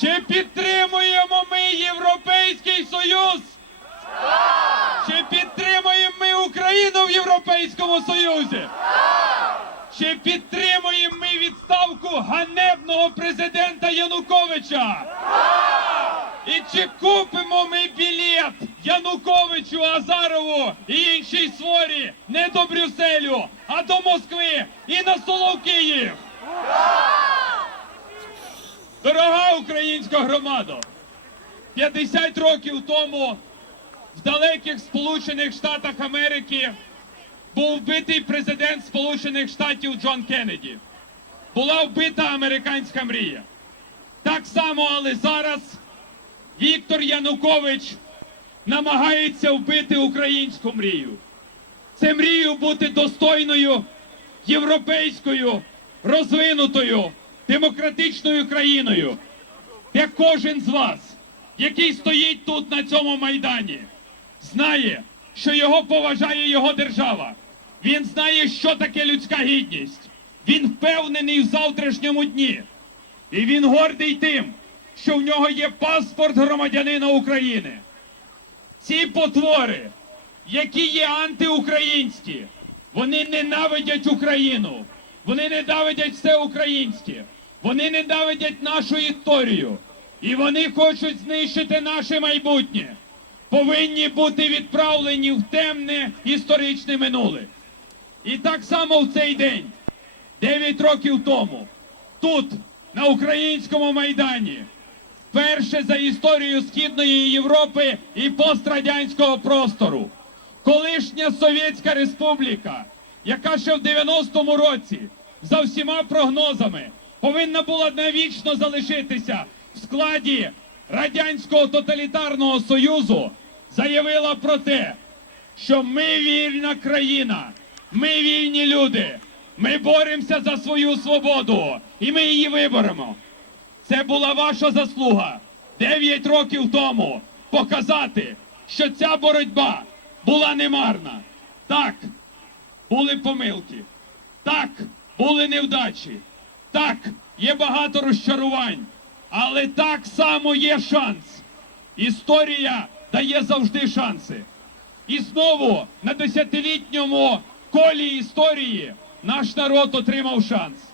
Чи підтримуємо ми Європейський Союз? Чи підтримуємо ми Україну в Європейському Союзі? Чи підтримуємо ми відставку ганебного президента Януковича? І чи купимо ми білет Януковичу, Азарову і іншій сворі не до Брюсселю, а до Москви і на Соловкиїв? Дорога українська громада, 50 років тому в далеких Сполучених Штатах Америки був вбитий президент Сполучених Штатів Джон Кеннеді. Була вбита американська мрія. Так само, але зараз Віктор Янукович намагається вбити українську мрію. Це мрію бути достойною, європейською, розвинутою, демократичною країною, де кожен з вас, який стоїть тут на цьому майдані, знає, що його поважає його держава. Він знає, що таке людська гідність. Він впевнений в завтрашньому дні. І він гордий тим, що в нього є паспорт громадянина України. Ці потвори, які є антиукраїнські, вони ненавидять Україну, вони ненавидять все українське, вони ненавидять нашу історію, і вони хочуть знищити наше майбутнє. Повинні бути відправлені в темне історичне минуле. І так само в цей день, 9 років тому, тут, на українському майдані, вперше за історію Східної Європи і пострадянського простору. Колишня Совєтська Республіка, яка ще в 90-му році за всіма прогнозами повинна була навічно залишитися в складі радянського тоталітарного союзу, заявила про те, що ми вільна країна, ми вільні люди, ми боремося за свою свободу і ми її виберемо. Це була ваша заслуга 9 років тому показати, що ця боротьба була немарна. Так, були помилки. Так, були невдачі. Так, є багато розчарувань. Але так само є шанс. Історія дає завжди шанси. І знову на десятилітньому колі історії наш народ отримав шанс.